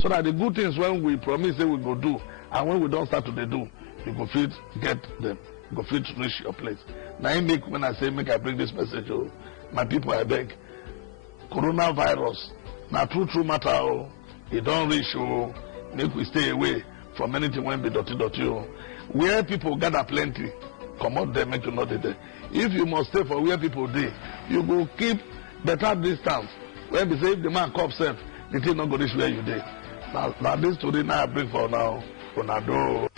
So that the good things when we promise that we go do, and when we don't start to do, you go fit get them. You go fit to reach your place. Now I make when I say make I bring this message, oh, my people I beg. Coronavirus, now true matter, oh, it don't reach, oh, make we stay away from anything when be dirty, oh. Where people gather plenty, come out there, make you not there. If you must stay for where people dey, you go keep better distance. When we say if the man comes self, the thing not go reach where you dey. Now this story now I bring for now. Ronaldo.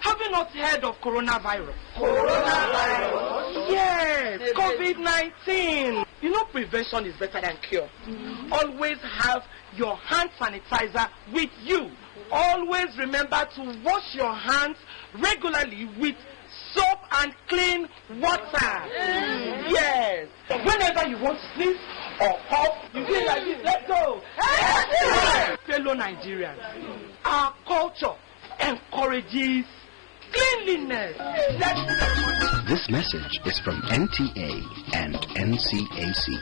Have you not heard of coronavirus? Coronavirus? Yes, COVID-19. You know prevention is better than cure. Always have your hand sanitizer with you. Always remember to wash your hands regularly with soap and clean water. Yes. Whenever you want to sneeze or cough, you feel like this. Let's go. Fellow Nigerians, our culture encourages cleanliness. This message is from NTA and NCAC.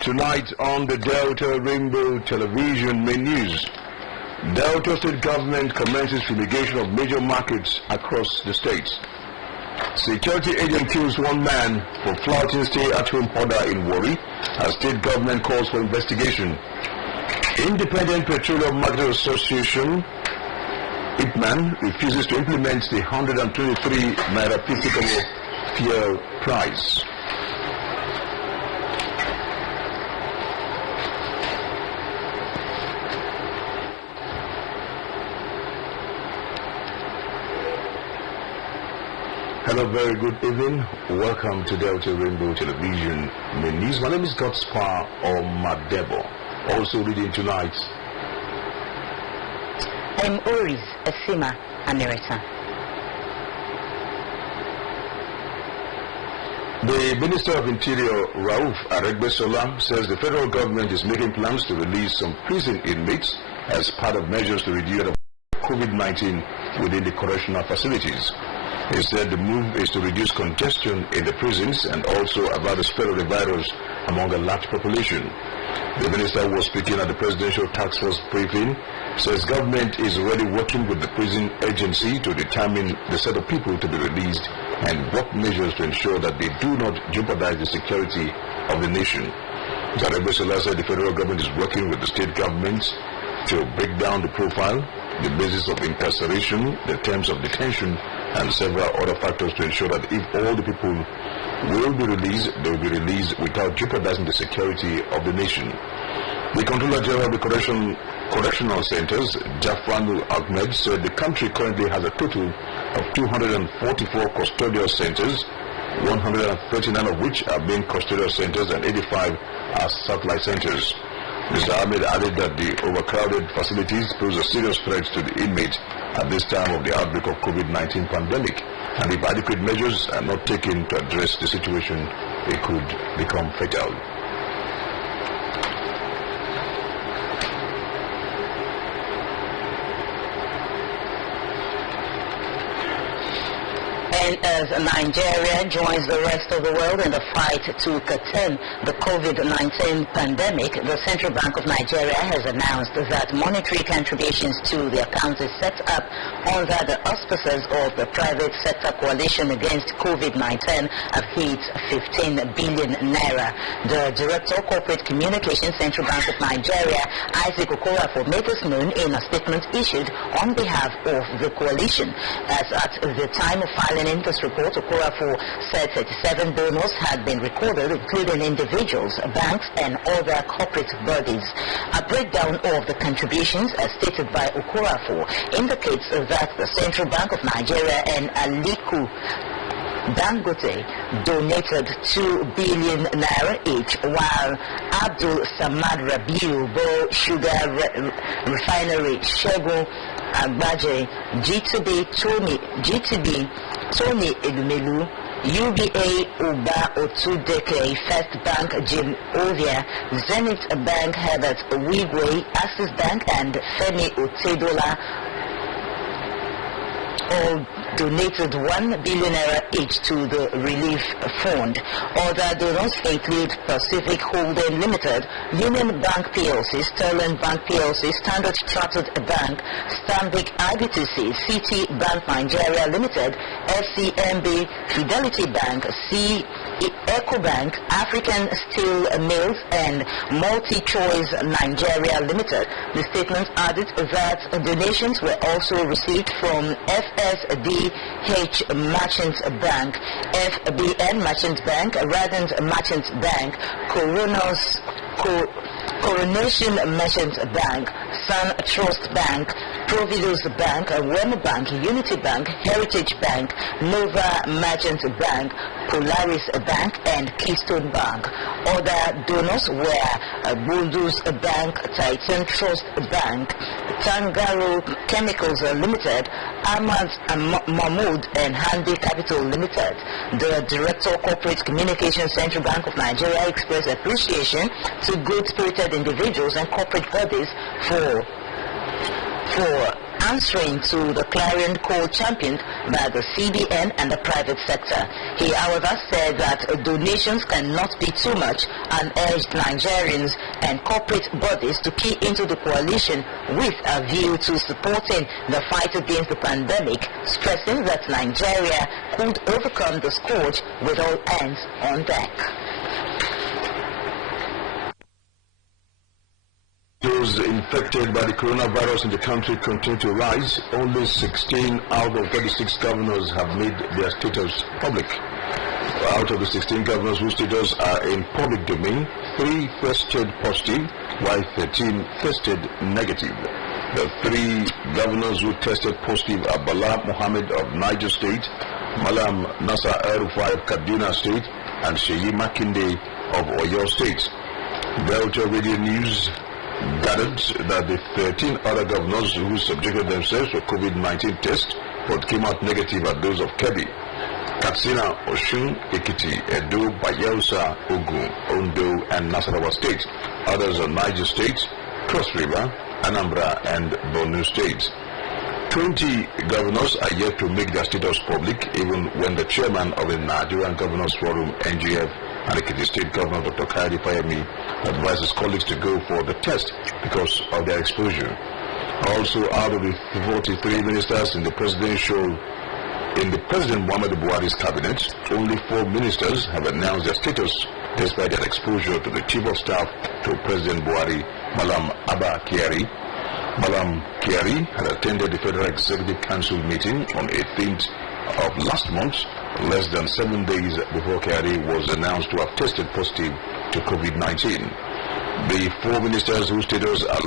Tonight on the Delta Rainbow Television main news, Delta State Government commences fumigation of major markets across the states. Security agent kills one man for flouting stay-at-home order in Warri as state government calls for investigation. Independent Petroleum Marketers Association, IPMAN, refuses to implement the 123 Naira 50 fuel price. Hello, very good evening. Welcome to Delta Rainbow Television main news. My name is Godspar Omadebo. Also reading tonight. I'm Oris Esima Amerita. The Minister of Interior, Rauf Aregbesola, says the federal government is making plans to release some prison inmates as part of measures to reduce the COVID-19 within the correctional facilities. He said the move is to reduce congestion in the prisons and also about the spread of the virus among a large population. The minister was speaking at the Presidential Task Force briefing, says government is already working with the prison agency to determine the set of people to be released and what measures to ensure that they do not jeopardize the security of the nation. Aregbesola said the federal government is working with the state governments to break down the profile, the basis of incarceration, the terms of detention, and several other factors to ensure that if all the people will be released, they will be released without jeopardizing the security of the nation. The Controller General of the Correctional Centers, Jafranul Ahmed, said the country currently has a total of 244 custodial centers, 139 of which are main custodial centers and 85 are satellite centers. Mr. Ahmed added that the overcrowded facilities pose a serious threat to the inmates at this time of the outbreak of COVID-19 pandemic, and if adequate measures are not taken to address the situation, it could become fatal. And as Nigeria joins the rest of the world in the fight to curtail the COVID-19 pandemic, the Central Bank of Nigeria has announced that monetary contributions to the account is set up under the auspices of the private sector coalition against COVID-19 have hit 15 billion naira. The Director of Corporate Communications, Central Bank of Nigeria, Isaac Okorafor, made this known in a statement issued on behalf of the coalition. As at the time of filing in In this report, Okorafor said 37 donors had been recorded, including individuals, banks, and other corporate bodies. A breakdown of the contributions, as stated by Okorafor, indicates that the Central Bank of Nigeria and Aliku Dangote donated 2 billion naira each, while Abdul Samad Rabiu, Bo Sugar Refinery, Shegun Agbaje, GTB Tony Edumelu, UBA Uba Otudeke, First Bank Jim Ovia, Zenith Bank Herbert Wigwe, Access Bank and Femi Otedola all donated 1 billion naira each to the relief fund. Other donors include Pacific Holding Limited, Union Bank PLC, Sterling Bank PLC, Standard Chartered Bank, Stanbic IBTC, City Bank Nigeria Limited, FCMB, Fidelity Bank, Ecobank, African Steel Mills, and Multi-Choice Nigeria Limited. The statement added that donations were also received from FSDH Merchant Bank, FBN Merchant Bank, Radent Merchant Bank, Coronation Merchant Bank, Sun Trust Bank, Providus Bank, Wema Bank, Unity Bank, Heritage Bank, Nova Merchant Bank, Polaris Bank, and Keystone Bank. Other donors were Bundus Bank, Titan Trust Bank, Tangaro Chemicals Limited, Ahmad Mahmood, and Handy Capital Limited. The Director of Corporate Communications, Central Bank of Nigeria, expressed appreciation to good-spirited individuals and corporate bodies for answering to the clarion call championed by the CBN and the private sector. He, however, said that donations cannot be too much and urged Nigerians and corporate bodies to key into the coalition with a view to supporting the fight against the pandemic, stressing that Nigeria could overcome the scourge with all hands on deck. Those infected by the coronavirus in the country continue to rise. Only 16 out of 36 governors have made their status public. Out of the 16 governors whose status are in public domain, 3 tested positive, while 13 tested negative. The 3 governors who tested positive are Bala Mohammed of Niger State, Malam Nasser El-Rufai of Kaduna State, and Sheyi Makinde of Oyo State. Delta Radio News gathered that the 13 other governors who subjected themselves to COVID-19 test but came out negative are those of Kebbi, Katsina, Oshun, Ekiti, Edo, Bayelsa, Ogun, Ondo, and Nasarawa State. Others are Niger State, Cross River, Anambra, and Borno State. 20 governors are yet to make their status public, even when the chairman of the Nigerian Governors Forum, NGF, and Ekiti State Governor Dr. Kayode Fayemi advises colleagues to go for the test because of their exposure. Also, out of the 43 ministers in the President Muhammadu Buhari's cabinet, only 4 ministers have announced their status despite their exposure to the Chief of Staff to President Buhari, Malam Abba Kyari. Malam Kyari had attended the Federal Executive Council meeting on 18th of last month, less than 7 days before Kyari was announced to have tested positive to COVID-19. The 4 ministers whose status are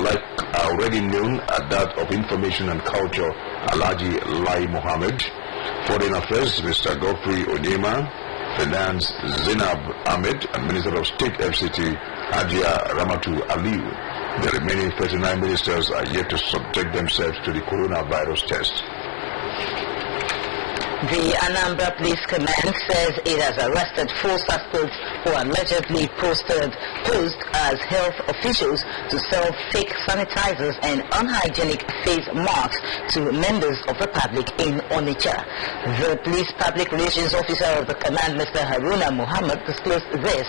already known are that of Information and Culture, Alhaji Lai Mohammed; Foreign Affairs, Mr. Godfrey Onyema; Finance, Zainab Ahmed; and Minister of State FCT, Hajia Ramatu Aliu. The remaining 39 ministers are yet to subject themselves to the coronavirus test. The Anambra Police Command says it has arrested 4 suspects who allegedly posed as health officials to sell fake sanitizers and unhygienic face masks to members of the public in Onitsha. The Police Public Relations Officer of the command, Mr. Haruna Muhammad, disclosed this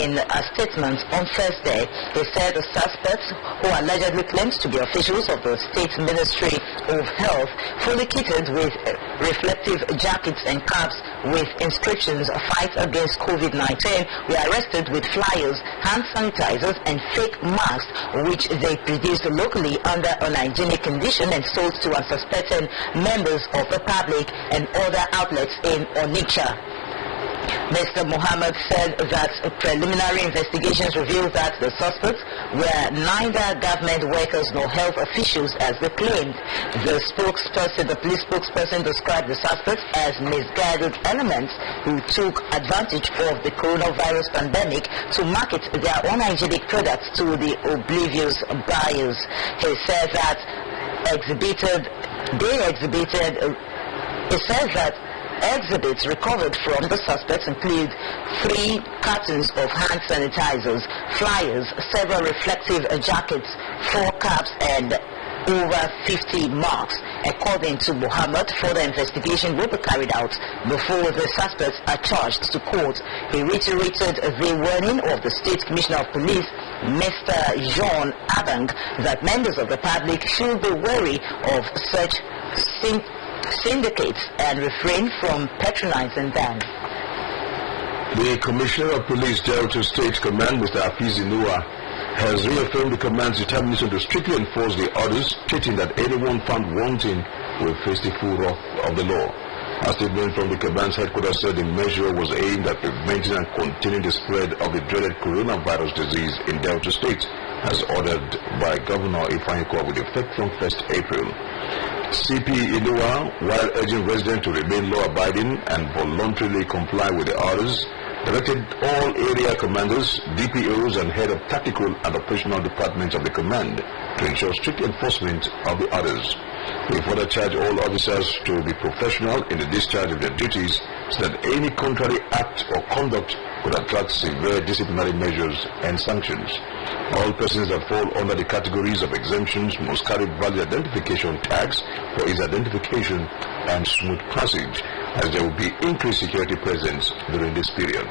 in a statement on Thursday. He said the suspects, who allegedly claimed to be officials of the State Ministry of Health, fully kitted with reflective jackets and caps with inscriptions "Fight Against COVID-19," men were arrested with flyers, hand sanitizers and fake masks which they produced locally under unhygienic condition and sold to unsuspecting members of the public and other outlets in Onitsha. Mr. Muhammad said that preliminary investigations revealed that the suspects were neither government workers nor health officials as they claimed. The police spokesperson described the suspects as misguided elements who took advantage of the coronavirus pandemic to market their unhygienic products to the oblivious buyers. He said that exhibits recovered from the suspects include 3 cartons of hand sanitizers, flyers, several reflective jackets, 4 caps and over 50 marks. According to Muhammad, further investigation will be carried out before the suspects are charged to court. He reiterated the warning of the State Commissioner of Police, Mr. John Abang, that members of the public should be wary of such syndicates and refrain from patronizing them. The Commissioner of Police Delta State Command, Mr. Hafiz Inua, has reaffirmed the command's determination to strictly enforce the orders, stating that anyone found wanting will face the full wrath of the law. A statement from the command's headquarters said the measure was aimed at preventing and containing the spread of the dreaded coronavirus disease in Delta State, as ordered by Governor Ifeanyi with effect from 1st April. CP Inua, while urging residents to remain law-abiding and voluntarily comply with the orders, directed all area commanders, DPOs and head of tactical and operational departments of the command to ensure strict enforcement of the orders. We further charge all officers to be professional in the discharge of their duties so that any contrary act or conduct could attract severe disciplinary measures and sanctions. All persons that fall under the categories of exemptions must carry valid identification tags for its identification and smooth passage, as there will be increased security presence during this period.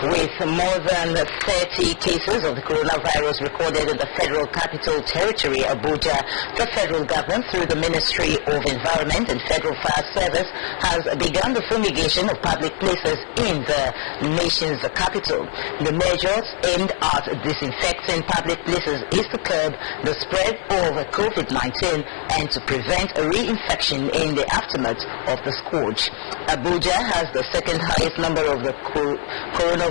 With more than 30 cases of the coronavirus recorded in the Federal Capital Territory, Abuja, the federal government, through the Ministry of Environment and Federal Fire Service, has begun the fumigation of public places in the nation's capital. The measures aimed at disinfecting public places is to curb the spread of COVID-19 and to prevent a reinfection in the aftermath of the scourge. Abuja has the second highest number of the coronavirus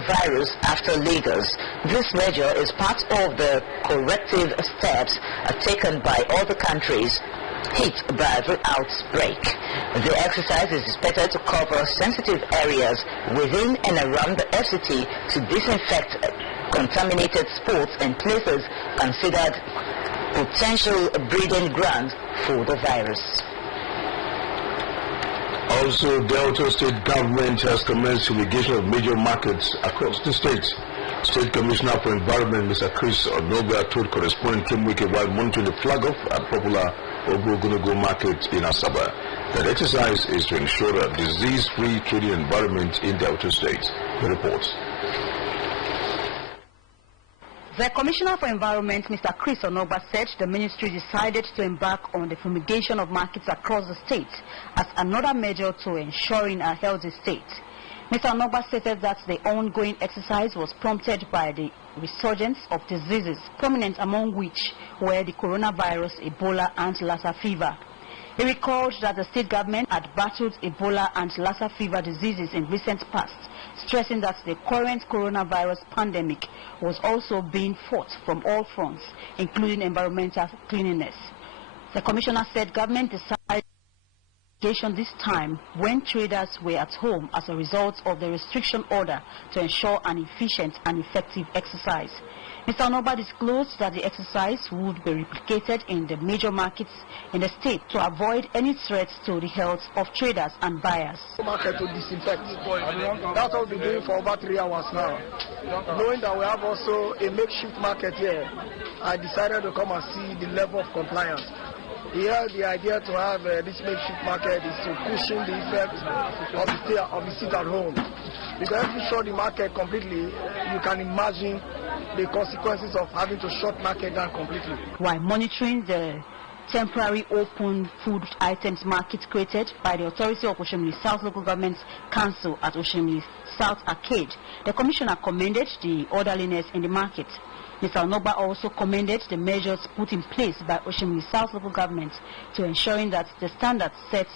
after Lagos. This measure is part of the corrective steps taken by other countries hit by the outbreak. The exercise is expected to cover sensitive areas within and around the FCT to disinfect contaminated spots and places considered potential breeding grounds for the virus. Also, Delta State government has commenced fumigation of major markets across the state. State Commissioner for Environment, Mr. Chris Onoga, told correspondent Kim Wike while monitoring the flag-off at popular Ogogonogo market in Asaba. That exercise is to ensure a disease-free trading environment in Delta State. The report. The Commissioner for Environment, Mr. Chris Onoba, said the ministry decided to embark on the fumigation of markets across the state as another measure to ensuring a healthy state. Mr. Onoba stated that the ongoing exercise was prompted by the resurgence of diseases, prominent among which were the coronavirus, Ebola and Lassa fever. He recalled that the state government had battled Ebola and Lassa fever diseases in recent past, stressing that the current coronavirus pandemic was also being fought from all fronts, including environmental cleanliness. The commissioner said government decided this time when traders were at home as a result of the restriction order to ensure an efficient and effective exercise. Mr. Onoba disclosed that the exercise would be replicated in the major markets in the state to avoid any threats to the health of traders and buyers. Market to disinfect. That's what we've been doing for over 3 hours now. Knowing that we have also a makeshift market here, I decided to come and see the level of compliance. Here, the idea to have this makeshift market is to cushion the effect of the sit at home. Because if you shut the market completely, you can imagine the consequences of having to shut market down completely. While monitoring the temporary open food items market created by the authority of Oshimili South Local Government Council at Oshimili South Arcade. The commissioner commended the orderliness in the market. Mr. Onogba also commended the measures put in place by Oshimili South Local Government to ensuring that the standards set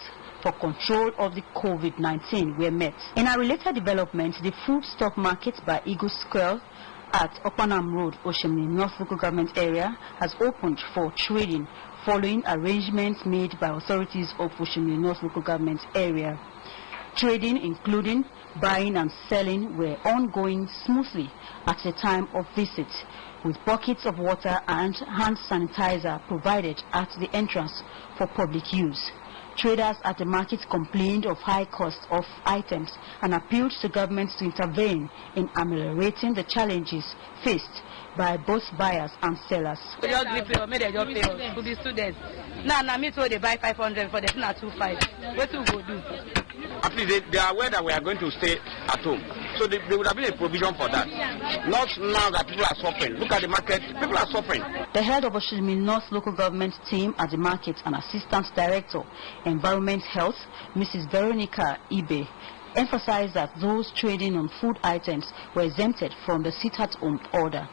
for control of the COVID-19 were met. In a related development, the food stock market by Eagle Square at Opanam Road, Oshimili North Local Government area has opened for trading following arrangements made by authorities of Oshimili North Local Government area. Trading, including buying and selling, were ongoing smoothly at the time of visit, with buckets of water and hand sanitizer provided at the entrance for public use. Traders at the market complained of high cost of items and appealed to governments to intervene in ameliorating the challenges faced by both buyers and sellers. To the students. Now, me told they buy 500 for the not 25. What will go do? At least they are aware that we are going to stay at home. So there would have been a provision for that. Not now that people are suffering. Look at the market, people are suffering. The head of Oshimili North Local Government team at the market and Assistant Director, Environment Health, Mrs. Veronica Ibe, emphasized that those trading on food items were exempted from the sit-at-home order.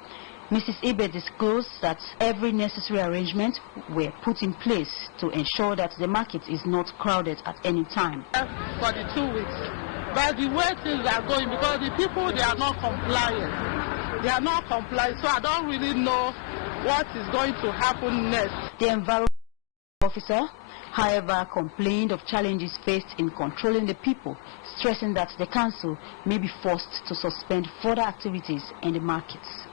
Mrs. Ibe disclosed that every necessary arrangement were put in place to ensure that the market is not crowded at any time. For the 2 weeks, but the way things are going, because the people, they are not compliant. They are not compliant, so I don't really know what is going to happen next. The environment officer, however, complained of challenges faced in controlling the people, stressing that the council may be forced to suspend further activities in the markets.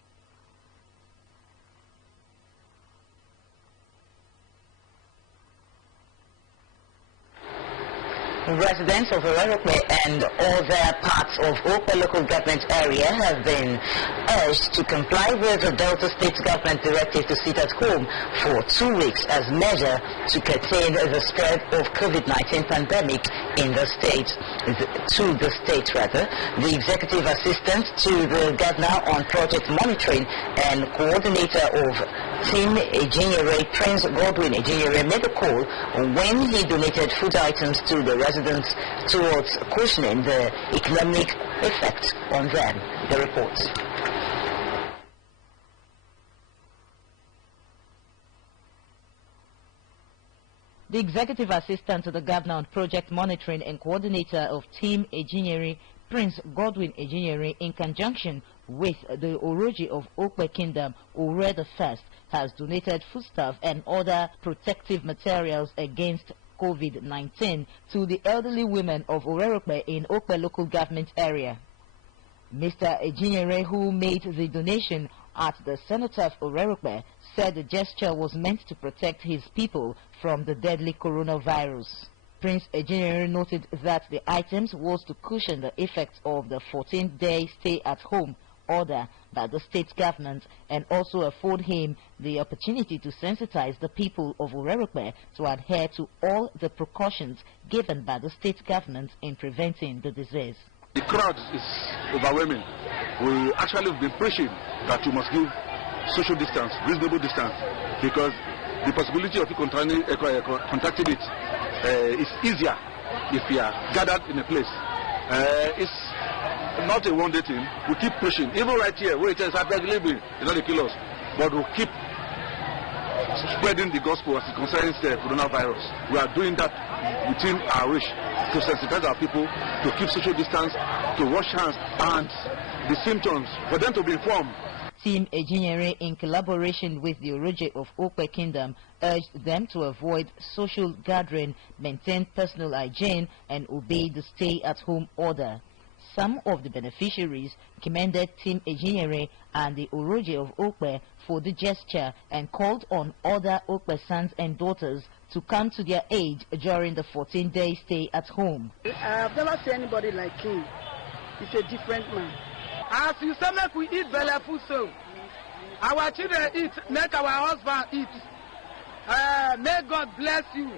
Residents of Orerokwe and other parts of Okwe local government area have been urged to comply with the Delta State government directive to sit at home for 2 weeks as measure to contain the spread of COVID-19 pandemic in the state. The executive assistant to the governor on project monitoring and coordinator of Team Ejinyere, Prince Godwin Ejinyere, made a call when he donated food items to the residents towards cushioning the economic effect on them. The report. The executive assistant to the governor on project monitoring and coordinator of Team Ejinyere, Prince Godwin Ejinyere, in conjunction with the Oroji of Okwe Kingdom, Ore the First, has donated foodstuff and other protective materials against COVID-19 to the elderly women of Orerokwe in Okwe local government area. Mr. Ejinyere, who made the donation at the cenotaph of Orerokwe, said the gesture was meant to protect his people from the deadly coronavirus. Prince Ejinyere noted that the items was to cushion the effects of the 14-day stay-at-home order by the state government and also afford him the opportunity to sensitize the people of Orerokwe to adhere to all the precautions given by the state government in preventing the disease. The crowd is overwhelming. We actually have been preaching that you must give social distance, reasonable distance, because the possibility of you contacting it is easier if you are gathered in a place. It's not a one-day thing. We keep pushing. Even right here, where it is living, it's not a kill us, but we'll keep spreading the gospel as it concerns the coronavirus. We are doing that within our reach to sensitize our people, to keep social distance, to wash hands, and the symptoms, for them to be informed. Team Ejinyere, in collaboration with the Oroje of Okwe Kingdom, urged them to avoid social gathering, maintain personal hygiene, and obey the stay-at-home order. Some of the beneficiaries commended Team Ejinyere and the Oroje of Okwe for the gesture and called on other Okwe sons and daughters to come to their aid during the 14-day stay at home. I've never seen anybody like him. He's a different man. As you say, make we eat belly food, so our children eat, make our husband eat. May God bless you.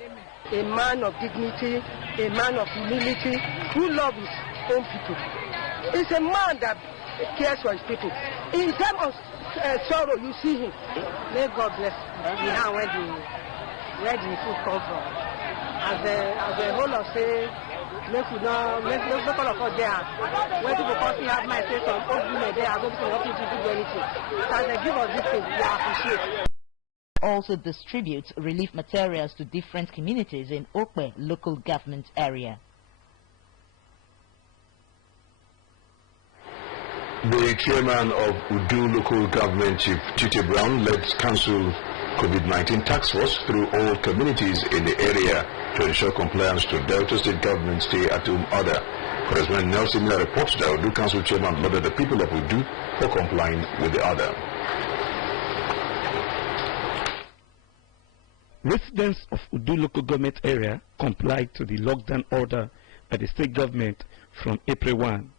A man of dignity, a man of humility, who loves his own people. He's a man that cares for his people. In terms of sorrow, you see him. May God bless him. where the food come from. As a whole of say, make all of us there. When people come see have my say some old women there, I don't think help you to do anything. So as they give us this thing, we appreciate. Also distributes relief materials to different communities in Okpe local government area. The chairman of Udu local government, Chief Tite Brown, led council COVID-19 task force through all communities in the area to ensure compliance to Delta State government stay-at-home order. Correspondent Nelson Miller reports that Udu council chairman lauded the people of Udu for complying with the order. Residents of Udu local government area complied to the lockdown order by the state government from April 1.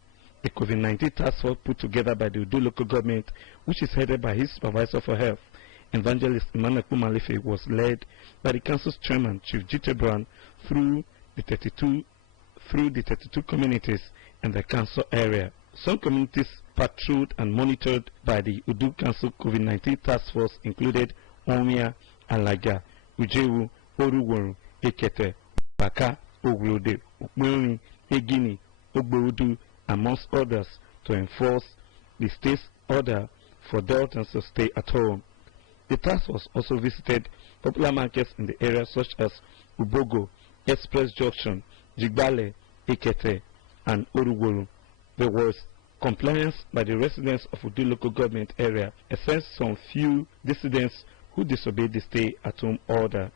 A COVID-19 task force put together by the Udu local government, which is headed by his supervisor for health, Evangelist Emmanuel Kumalefe, was led by the council's chairman, Chief Tite Brown, through the 32 communities in the council area. Some communities patrolled and monitored by the Udu Council COVID-19 task force included Omia, Alaga, Ujewu, Oruworu, Ekete, Baka, Ogrode, Ukmuni, Egini, Ogboudu, amongst others, to enforce the state's order for Deltans to stay at home. The task force also visited popular markets in the area such as Ubogo, Express Junction, Jigbale, Ekete, and Oruworu. There was compliance by the residents of Udu local government area, except some few dissidents who disobeyed the stay-at-home order.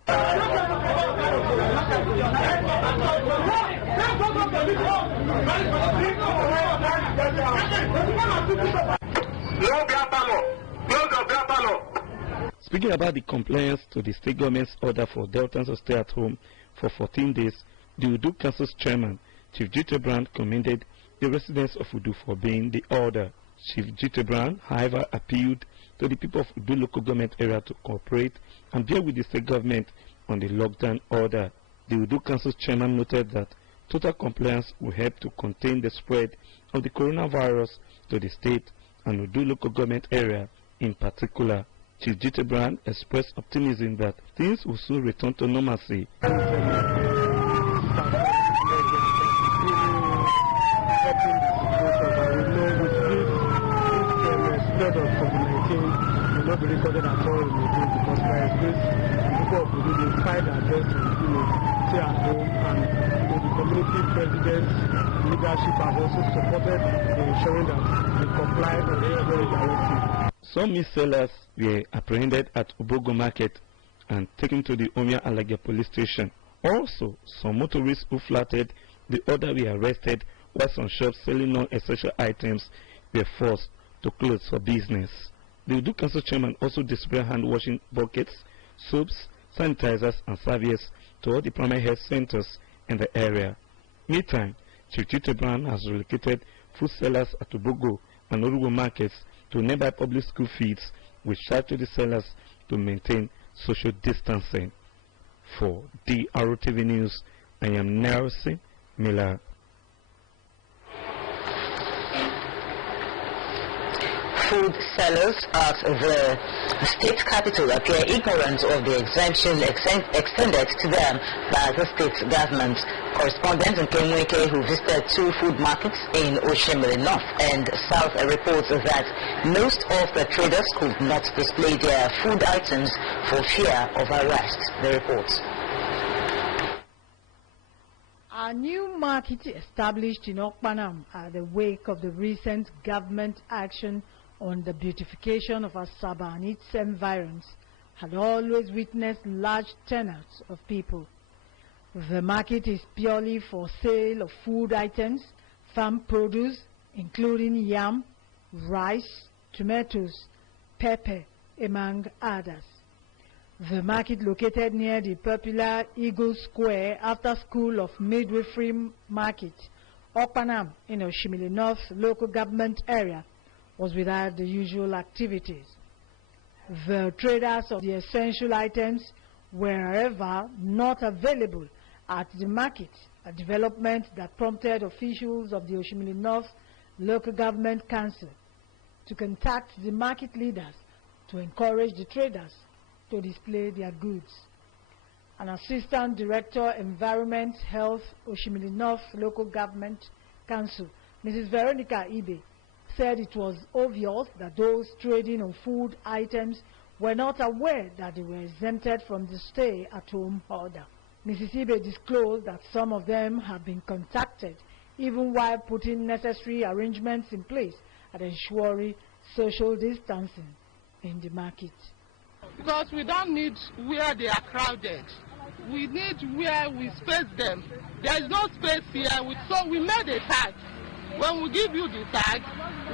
Speaking about the compliance to the state government's order for Deltans to stay at home for 14 days, the Udu Council's chairman, Chief Tite Brown, commended the residents of Udu for obeying the order. Chief Tite Brown, however, appealed to the people of Udu local government area to cooperate and bear with the state government on the lockdown order. The Udu Council's chairman noted that total compliance will help to contain the spread of the coronavirus to the state and Udu local government area in particular. Chief Tite Brown expressed optimism that things will soon return to normalcy. Spread of COVID-19 will not be recorded at all in Udu because by this, people of Udu they find their best to stay at home, and the community presidents, leadership have also supported in ensuring that they comply with the very directive. Some meat sellers were apprehended at Ubogo Market and taken to the Omia Alage police station. Also, some motorists who flouted the order were arrested, while some shops selling non-essential items were forced to close for business. The Udu Council chairman also distributed hand-washing buckets, soaps, sanitizers and serviettes to all the primary health centers in the area. Meantime, Chief Tite Brown has relocated food sellers at Ubogo and Oruwo markets to nearby public school feeds, which charge to the sellers to maintain social distancing. For DRTV News, I am Nelson Miller. Food sellers at the state capital appear ignorant of the exemption extended to them by the state government. Correspondent in Kenweke, who visited 2 food markets in Oshimiri North and South, reports that most of the traders could not display their food items for fear of arrest. The reports. A new market established in Okpanam at the wake of the recent government action on the beautification of Asaba and its environs had always witnessed large turnouts of people. The market is purely for sale of food items, farm produce, including yam, rice, tomatoes, pepper, among others. The market, located near the popular Eagle Square after school of Midwifery Market, Okpanam, in Oshimiri North local government area, was without the usual activities. The traders of the essential items were, however, not available at the market, a development that prompted officials of the Oshimiri North Local Government Council to contact the market leaders to encourage the traders to display their goods. An Assistant Director, Environment, Health, Oshimili North Local Government Council, Mrs. Veronica Ibe, said it was obvious that those trading on food items were not aware that they were exempted from the stay-at-home order. Mrs. Ibe disclosed that some of them have been contacted even while putting necessary arrangements in place and ensuring social distancing in the market. Because we don't need where they are crowded. We need where we space them. There is no space here, so we made a tag. When we give you the tag,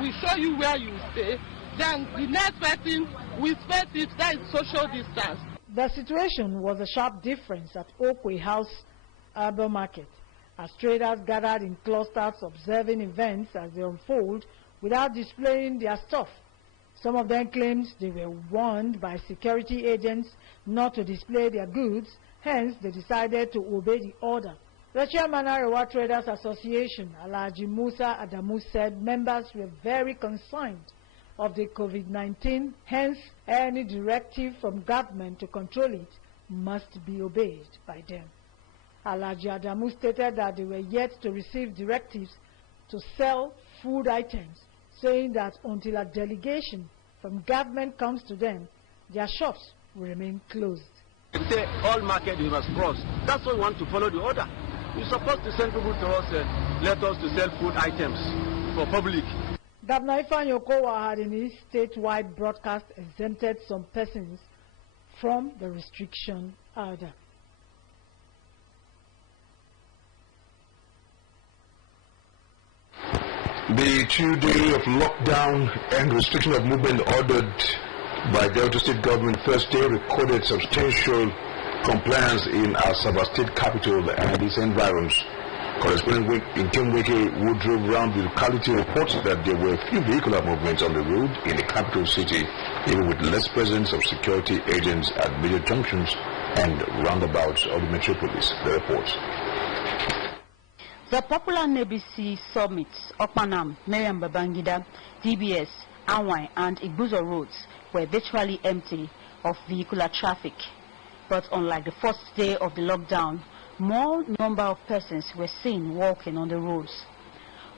we show you where you stay. Then the next person, we space it, that is social distance. The situation was a sharp difference at Okwe House Urban Market, as traders gathered in clusters observing events as they unfold without displaying their stuff. Some of them claimed they were warned by security agents not to display their goods, hence they decided to obey the order. The chairman of Arewa Traders Association, Alhaji Musa Adamu, said members were very concerned of the COVID-19, hence any directive from government to control it must be obeyed by them. Alhaji Adamu stated that they were yet to receive directives to sell food items, saying that until a delegation from government comes to them, their shops will remain closed. Say all market you must cross. That's why we want to follow the order. We're supposed to send people to us, let us to sell food items for public. Governor Ifeanyi Okowa had in his statewide broadcast exempted some persons from the restriction order. The 2-day of lockdown and restriction of movement ordered by Delta State government Thursday recorded substantial compliance in Asaba State capital and its environs. Correspondent in Kimweke, who drove around the locality, reports that there were few vehicular movements on the road in the capital city, even with less presence of security agents at major junctions and roundabouts of the metropolis. The reports. The popular NBC summits, Okpanam, Miriam Babangida, DBS, Anwai, and Igbuzo roads were virtually empty of vehicular traffic. But unlike the first day of the lockdown, more number of persons were seen walking on the roads.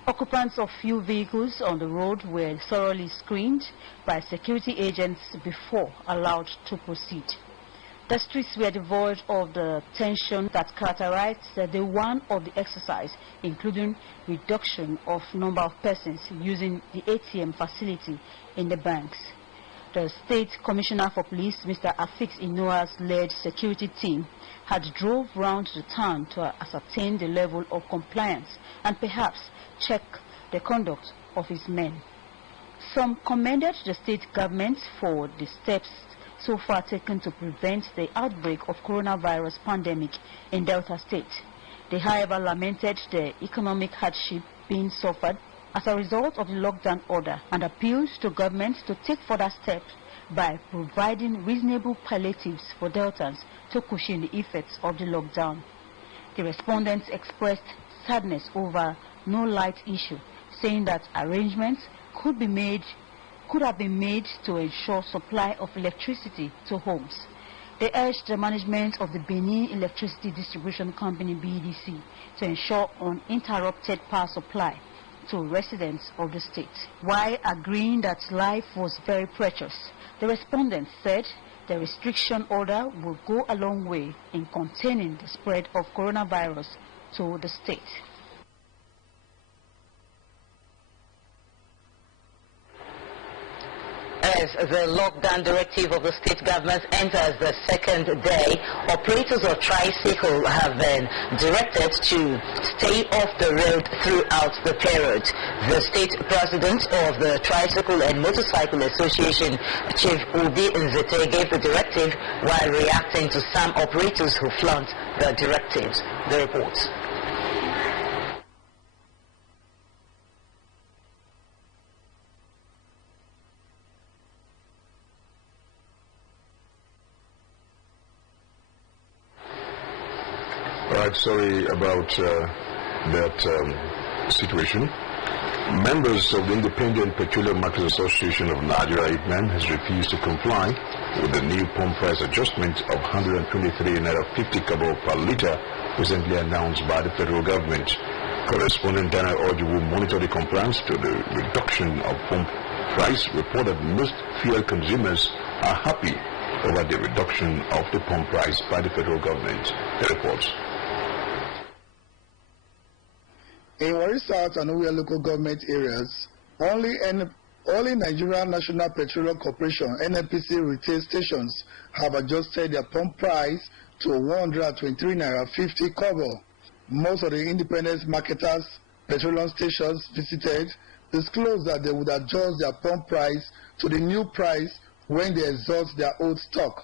Occupants of few vehicles on the road were thoroughly screened by security agents before allowed to proceed. The streets were devoid of the tension that characterized the day one of the exercise, including reduction of number of persons using the ATM facility in the banks. The State Commissioner for Police, Mr. Afix Inoa's led security team, had drove round the town to ascertain the level of compliance and perhaps check the conduct of his men. Some commended the state government for the steps so far taken to prevent the outbreak of coronavirus pandemic in Delta State. They, however, lamented the economic hardship being suffered as a result of the lockdown order and appealed to governments to take further steps by providing reasonable palliatives for Deltans to cushion the effects of the lockdown. The respondents expressed sadness over no light issue, saying that arrangements could have been made to ensure supply of electricity to homes. They urged the management of the Benin Electricity Distribution Company (BEDC) to ensure uninterrupted power supply to residents of the state. While agreeing that life was very precious, the respondents said the restriction order will go a long way in containing the spread of coronavirus to the state. As the lockdown directive of the state government enters the second day, operators of tricycle have been directed to stay off the road throughout the period. The state president of the Tricycle and Motorcycle Association, Chief Ubi Nzete, gave the directive while reacting to some operators who flouted the directives. The reports. Right, sorry about that situation. Members of the Independent Petroleum Markets Association of Nigeria, IPMAN, has refused to comply with the new pump price adjustment of 123 naira 50 kobo per litre recently announced by the federal government. Correspondent Daniel Oji, who monitored the compliance to the reduction of pump price, reported most fuel consumers are happy over the reduction of the pump price by the federal government. The reports. In Warri South and Uwe local government areas, only Nigeria National Petroleum Corporation (NNPC) retail stations have adjusted their pump price to 123 naira 50 kobo. Most of the independent marketers' petroleum stations visited disclosed that they would adjust their pump price to the new price when they exhaust their old stock.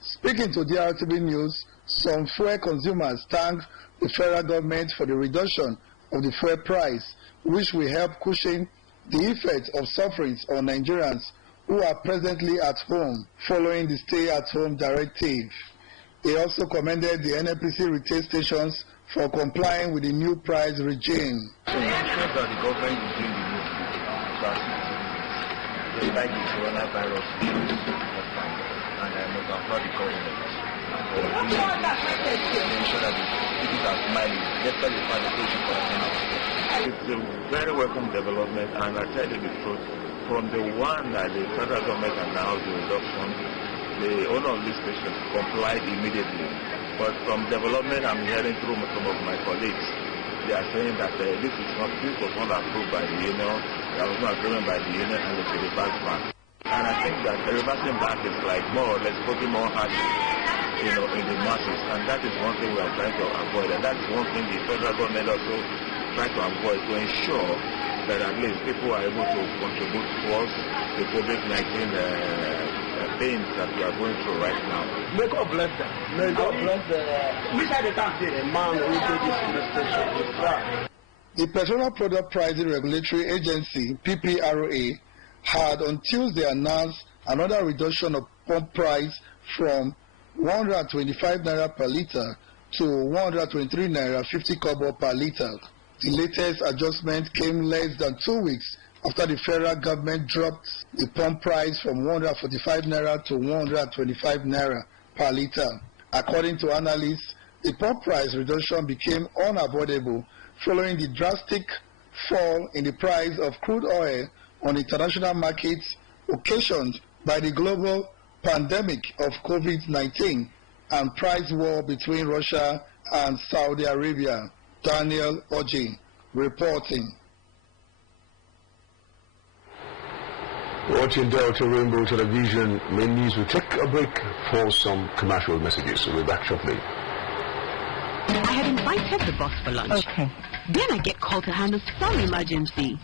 Speaking to drtv News, some fuel consumers thanked the federal government for the reduction of the fuel price, which will help cushion the effect of sufferings on Nigerians who are presently at home following the stay-at-home directive. He also commended the NNPC retail stations for complying with the new price regime. So it shows that the government is doing the most to assist despite the coronavirus and I must applaud the government for doing this to ensure that the people are smiling despite the fact that they should quarantine ourselves. It's a very welcome development, and I tell you the truth, from the one that the federal government announced the reduction, the owner of this station complied immediately. But from development, I'm hearing through some of my colleagues, they are saying that this was not approved by the union, that was not approved by the union, and it's a reverse back. And I think that the reversing back is like more or less putting more heart, in the masses, and that is one thing we are trying to avoid, and that is one thing the federal government also try to avoid, to ensure that at least people are able to contribute towards the COVID-19 pains that we are going through right now. May God bless them. May God bless them. Which are the times a man who did this in the station? The Petroleum Product Pricing Regulatory Agency, PPRA, had on Tuesday announced another reduction of pump price from 125 naira per litre to 123 naira 50 kobo per litre. The latest adjustment came less than 2 weeks after the federal government dropped the pump price from 145 naira to 125 naira per litre. According to analysts, the pump price reduction became unavoidable following the drastic fall in the price of crude oil on international markets occasioned by the global pandemic of COVID-19 and price war between Russia and Saudi Arabia. Daniel Oji reporting. Watching Delta Rainbow Television, main news. Will take a break for some commercial messages. We'll be back shortly. I had invited the boss for lunch. Okay. Then I get called to handle some emergency.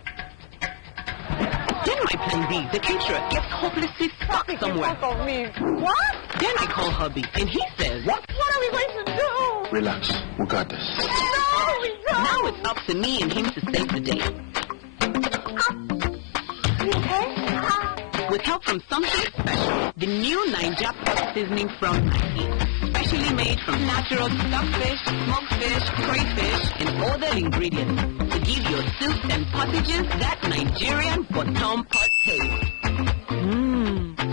Then my plan B, the caterer, gets hopelessly stuck somewhere. What? Then I call hubby, and he says, What are we going to do? Relax, we got this. No, we don't. Now it's up to me and him to save the day. With help from something special, the new Niger pot seasoning from Nike. Specially made from natural stockfish, smoked fish, crayfish, and other ingredients to give your soups and pottages that Nigerian bottom pot taste.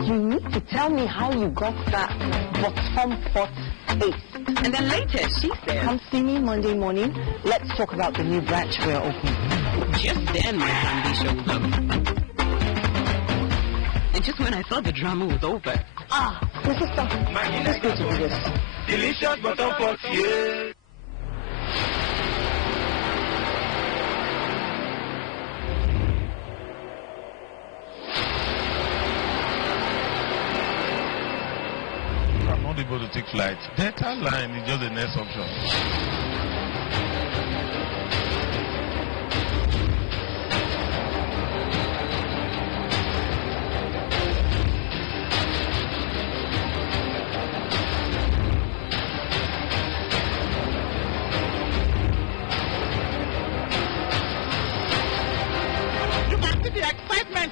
You need to tell me how you got that bottom pot taste. And then later she said, Come see me Monday morning. Let's talk about the new branch we're opening. Just then my family showed up. And just when I thought the drama was over. My sister, let's go to do this. Delicious bottom pot, yeah. I'm not able to take flight. Delta line is just the next option.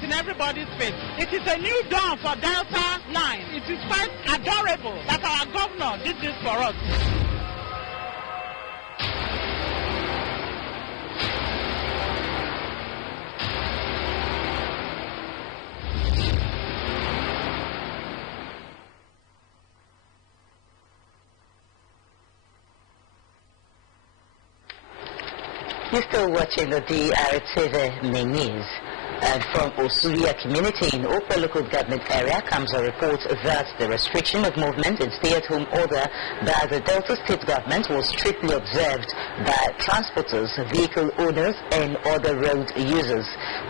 In everybody's face. It is a new dawn for Delta Line. It is quite adorable that our governor did this for us. You're still watching the drtv news. And from Osuria community in Opa local government area comes a report that the restriction of movement and stay-at-home order by the Delta State government was strictly observed by transporters, vehicle owners and other road users.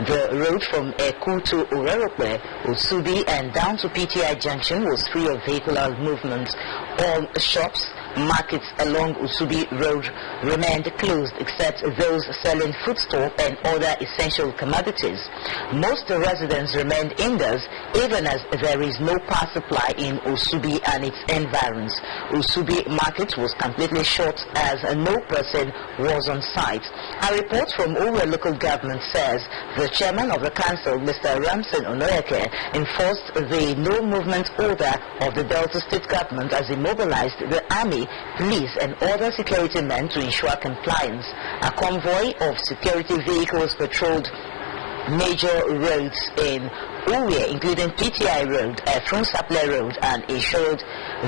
The road from Eku to Urerope, Usubi and down to PTI Junction was free of vehicular movement. All shops, markets along Usubi Road remained closed except those selling foodstuff and other essential commodities. Most residents remained indoors even as there is no power supply in Usubi and its environs. Usubi market was completely shut as no person was on site. A report from Uwe local government says the chairman of the council, Mr. Ramson Onoyeke, enforced the no movement order of the Delta State government as he mobilized the army, police and other security men to ensure compliance. A convoy of security vehicles patrolled major roads in Uwe, including PTI Road, Efron Saple Road, and ensured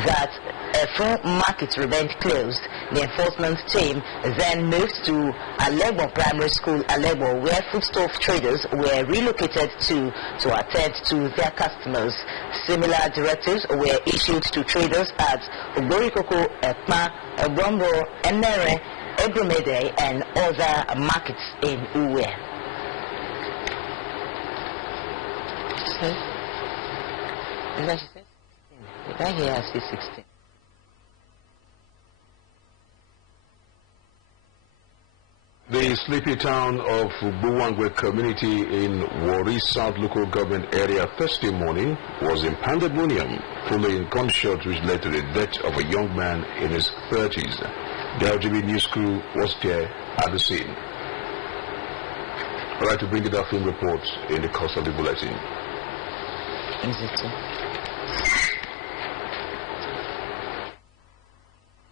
that Efron market remained closed. The enforcement team then moved to Alebo Primary School, Alebo, where foodstuff traders were relocated to attend to their customers. Similar directives were issued to traders at Oborikoko, Ekma, Ebombo, Enere, Ebromede, and other markets in Uwe. Is that she said? Did I hear her say 16? The sleepy town of Buwangwe community in Warri South local government area Thursday morning was in pandemonium following gunshots which led to the death of a young man in his 30s. The LGB news crew was there at the scene. I'd like to bring you the film reports in the course of the bulletin.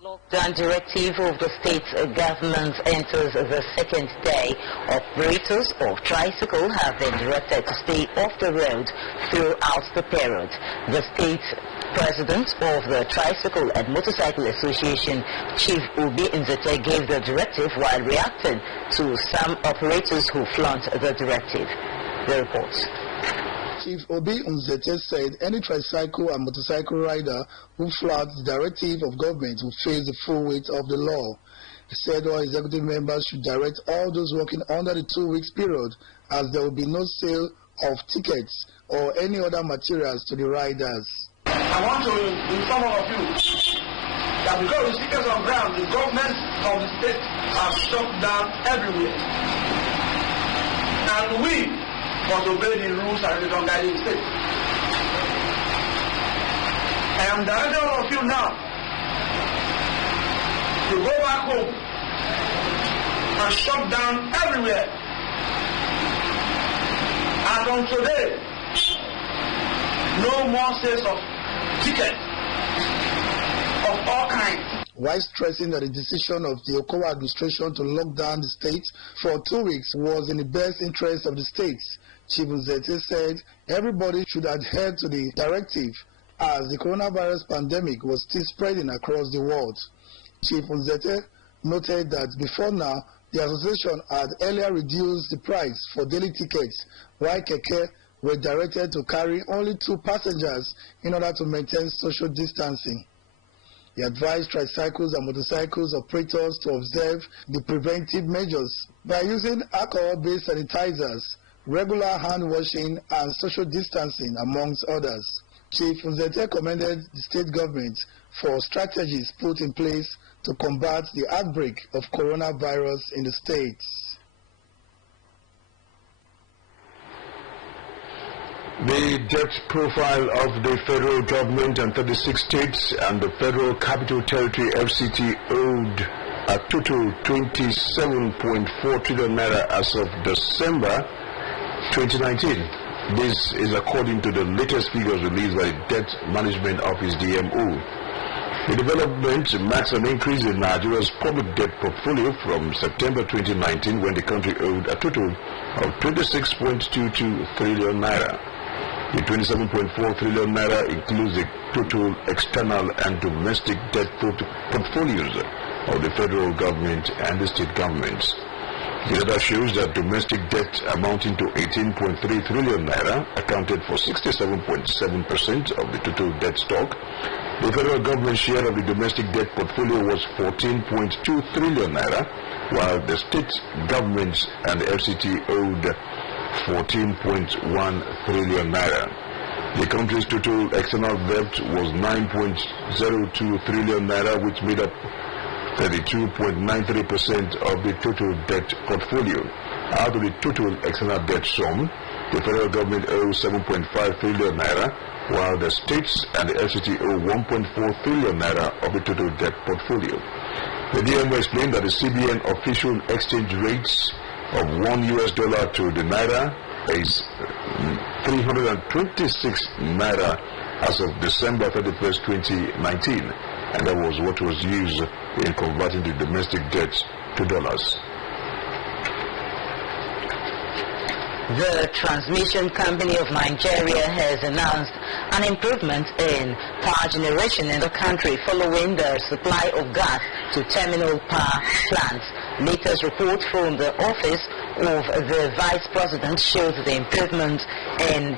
Lockdown directive of the state government enters the second day. Operators of tricycle have been directed to stay off the road throughout the period. The state president of the Tricycle and Motorcycle Association, Chief Obi Nzete, gave the directive while reacting to some operators who flaunt the directive. The report. Chief Obi Nzete said any tricycle and motorcycle rider who flouts the directive of government will face the full weight of the law. He said all executive members should direct all those working under the 2 weeks period, as there will be no sale of tickets or any other materials to the riders. I want to inform all of you that because of tickets on ground, the government of the state has shut down everywhere. And we must obey the rules and regulations guiding the state. I am directing all of you now to go back home and shut down everywhere. And from today, no more sales of tickets of all kinds. While stressing that the decision of the Okowa administration to lock down the state for 2 weeks was in the best interest of the states, Chief Nzete said everybody should adhere to the directive as the coronavirus pandemic was still spreading across the world. Chief Nzete noted that before now, the association had earlier reduced the price for daily tickets, while keke were directed to carry only 2 passengers in order to maintain social distancing. He advised tricycles and motorcycles operators to observe the preventive measures by using alcohol-based sanitizers, regular hand washing and social distancing, amongst others. Chief Nzete commended the state government for strategies put in place to combat the outbreak of coronavirus in the states. The debt profile of the federal government and 36 states and the Federal Capital Territory FCT owed a total 27.4 trillion naira as of December 2019. This is according to the latest figures released by the Debt Management Office DMO. The development marks an increase in Nigeria's public debt portfolio from September 2019, when the country owed a total of 26.22 trillion naira. The 27.4 trillion naira includes the total external and domestic debt portfolios of the federal government and the state governments. The data shows that domestic debt amounting to 18.3 trillion naira accounted for 67.7% of the total debt stock. The federal government share of the domestic debt portfolio was 14.2 trillion naira, while the state governments and the FCT owed 14.1 trillion naira. The country's total external debt was 9.02 trillion naira, which made up 32.93% of the total debt portfolio. Out of the total external debt sum, the federal government owes 7.5 trillion naira, while the states and the FCT owe 1.4 trillion naira of the total debt portfolio. The DMO explained that the CBN official exchange rates of $1 to the naira is 326 naira as of December 31st, 2019, and that was what was used in converting the domestic debt to dollars. The Transmission Company of Nigeria has announced an improvement in power generation in the country following the supply of gas to terminal power plants. Latest report from the office of the Vice President shows the improvement in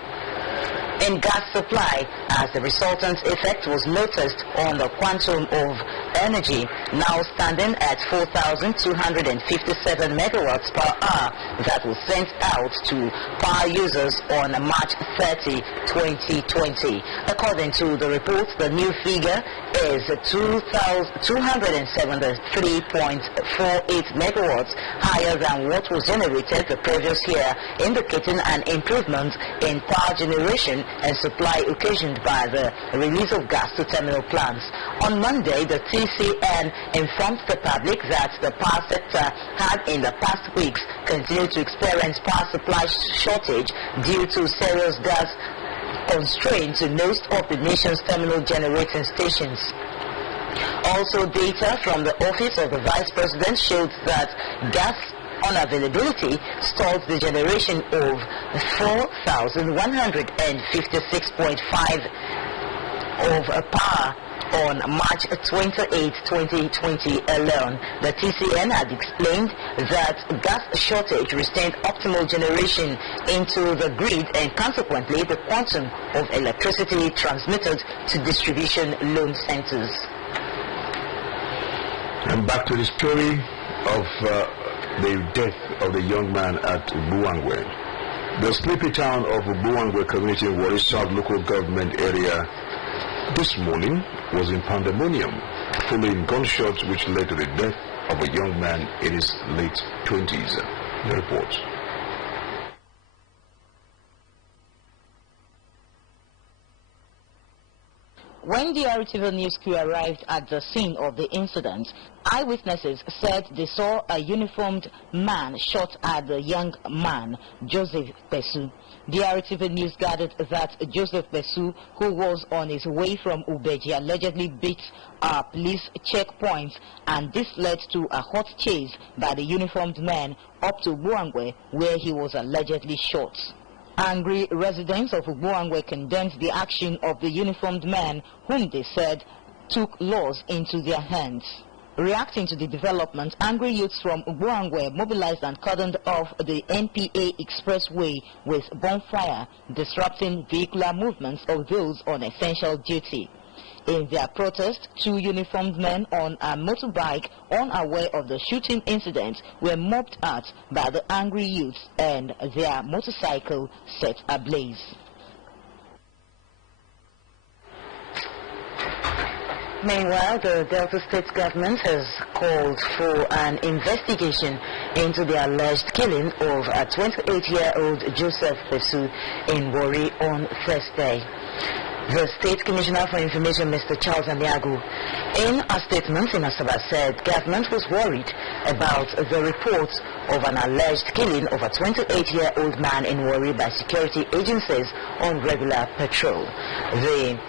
gas supply as the resultant effect was noticed on the quantum of energy, now standing at 4,257 megawatts per hour, that was sent out to power users on March 30, 2020. According to the report, the new figure is 273.48 megawatts higher than what was generated the previous year, indicating an improvement in power generation and supply occasioned by the release of gas to terminal plants. On Monday, the TCN informed the public that the power sector had in the past weeks continued to experience power supply shortage due to serious gas constraints in most of the nation's terminal generating stations. Also, data from the Office of the Vice President showed that gas unavailability stalled the generation of 4,156.5 of power on March 28, 2020 alone. The TCN had explained that gas shortage restrained optimal generation into the grid and consequently the quantum of electricity transmitted to distribution loan centers. And back to the story of the death of the young man at Buangwe. The sleepy town of Buangwe community in Warri South local government area this morning was in pandemonium following gunshots which led to the death of a young man in his late 20s. The report. When the drtv news crew arrived at the scene of the incident, eyewitnesses said they saw a uniformed man shot at the young man, Joseph Pesu. The drtv news gathered that Joseph Pesu, who was on his way from Ubeji, allegedly beat a police checkpoint, and this led to a hot chase by the uniformed man up to Buangwe, where he was allegedly shot. Angry residents of Buangwe condemned the action of the uniformed man, whom they said took laws into their hands. Reacting to the development, angry youths from Buangwe mobilized and cordoned off the NPA expressway with bonfire, disrupting vehicular movements of those on essential duty. In their protest, two uniformed men on a motorbike, unaware of the shooting incident, were mobbed at by the angry youths and their motorcycle set ablaze. Meanwhile, the Delta State government has called for an investigation into the alleged killing of a 28-year-old Joseph Pesu in Warri on Thursday. The State Commissioner for Information, Mr. Charles Amiagu, in a statement in Asaba said government was worried about the reports of an alleged killing of a 28-year-old man in Warri by security agencies on regular patrol. The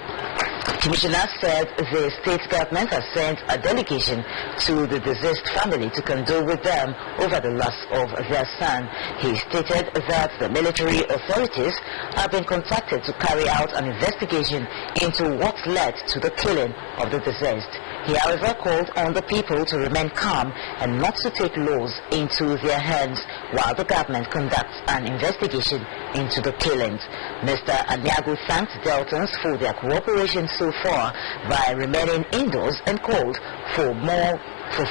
Commissioner said the state government has sent a delegation to the deceased family to condole with them over the loss of their son. He stated that the military authorities have been contacted to carry out an investigation into what led to the killing of the deceased. He, however, called on the people to remain calm and not to take laws into their hands while the government conducts an investigation into the killings. Mr. Anyagu thanked Deltans for their cooperation so far by remaining indoors and called for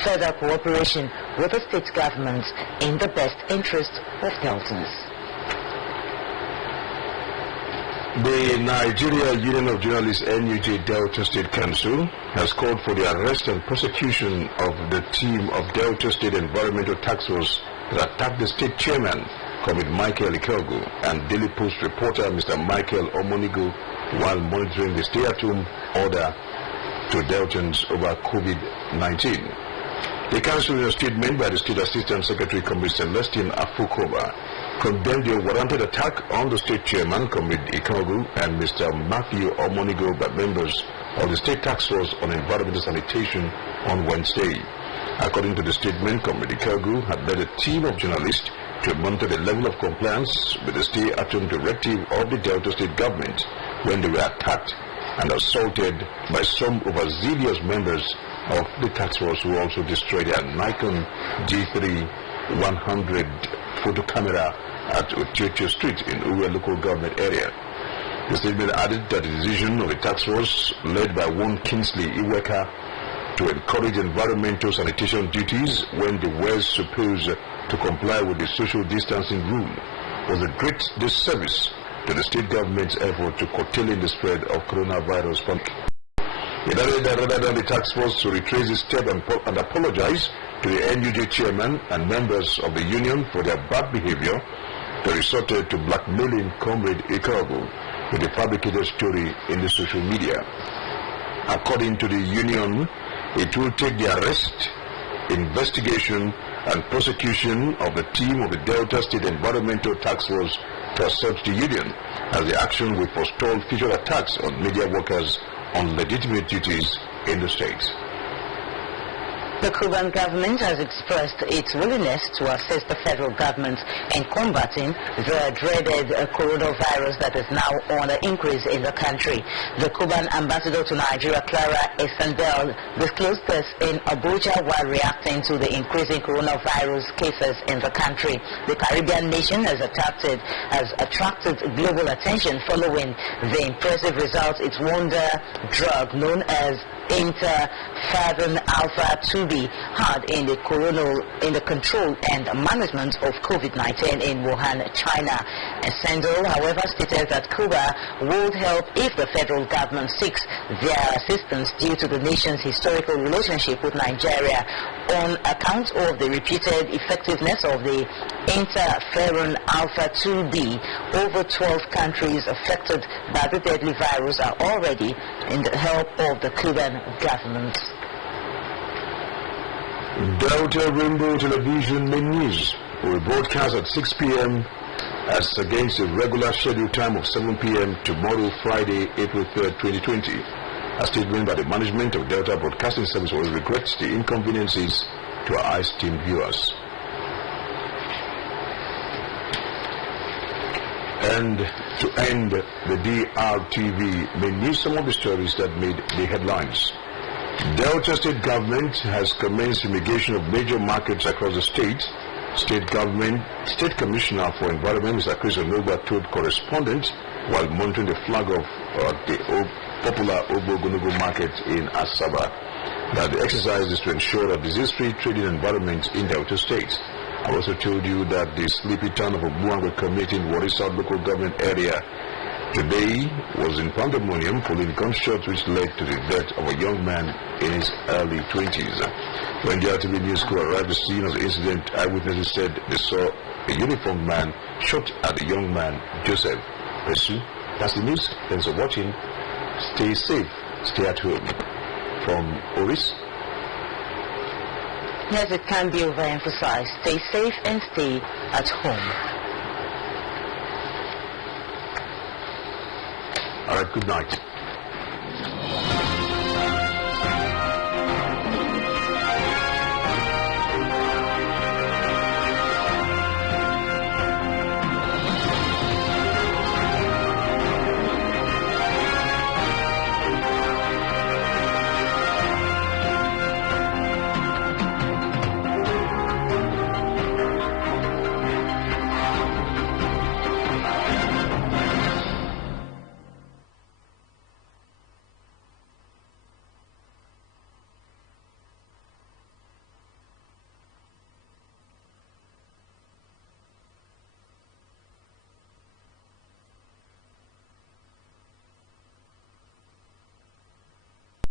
further cooperation with the state government in the best interest of Deltans. The Nigeria Union of Journalists NUJ Delta State Council has called for the arrest and prosecution of the team of Delta State Environmental Task Force that attacked the state chairman, Comrade Michael Ikogu, and Daily Post reporter Mr. Michael Omonigo while monitoring the stay-at-home order to Deltans over COVID-19. The council, in a statement by the State Assistant Secretary, Comrade Celestine Afukoba, condemned the warranted attack on the state chairman, Comrade Ikogu, and Mr. Matthew Omonigo by members of the State Task Force on Environmental Sanitation on Wednesday. According to the statement, Comrade Ikogu had led a team of journalists to monitor the level of compliance with the stay-at-home directive of the Delta State government when they were attacked and assaulted by some overzealous members of the task force, who also destroyed a Nikon G3 100 photo camera at Ochocho Street in Uwe local government area. The statement added that the decision of the task force led by one Kingsley Iweka to encourage environmental sanitation duties when they were supposed to comply with the social distancing rule was a great disservice to the state government's effort to curtailing the spread of coronavirus pandemic. It added that rather than the task force to retrace its step and apologize to the NUJ chairman and members of the union for their bad behavior, they resorted to blackmailing Comrade Ikogu with a fabricated story in the social media. According to the union, it will take the arrest, investigation and prosecution of the team of the Delta State Environmental Task Force to assert the union, as the action will forestall future attacks on media workers on legitimate duties in the state. The Cuban government has expressed its willingness to assist the federal government in combating the dreaded coronavirus that is now on the increase in the country. The Cuban ambassador to Nigeria, Clara Esandel, disclosed this in Abuja while reacting to the increasing coronavirus cases in the country. The Caribbean nation has attracted global attention following the impressive results its wonder drug known as interferon alpha 2B had in the control and management of COVID-19 in Wuhan, China. Sandel, however, stated that Cuba would help if the federal government seeks their assistance due to the nation's historical relationship with Nigeria on account of the reputed effectiveness of the interferon alpha 2B. Over 12 countries affected by the deadly virus are already in the help of the Cuban government. Delta Rainbow Television main news will broadcast at 6 p.m. as against the regular scheduled time of 7 p.m. tomorrow, Friday, April 3rd, 2020. A statement by the management of Delta Broadcasting Service will regret the inconveniences to our esteemed viewers. And to end the DRTV main news, some of the stories that made the headlines. Delta State Government has commenced fumigation of major markets across the state. State Commissioner for Environment, Mr. Chris Onogba, told correspondents while monitoring the flag of the popular Obogonogo market in Asaba that the exercise is to ensure a disease-free trading environment in Delta State. I also told you that the sleepy town of Obuangwe community in Warri South local government area today was in pandemonium following gunshots which led to the death of a young man in his early 20s. When the RTV News crew arrived at the scene of the incident, eyewitnesses said they saw a uniformed man shot at the young man, Joseph. That's the news. Thanks for watching. Stay safe. Stay at home. From Oris. Yes, it can be overemphasized. Stay safe and stay at home. All right, good night. it.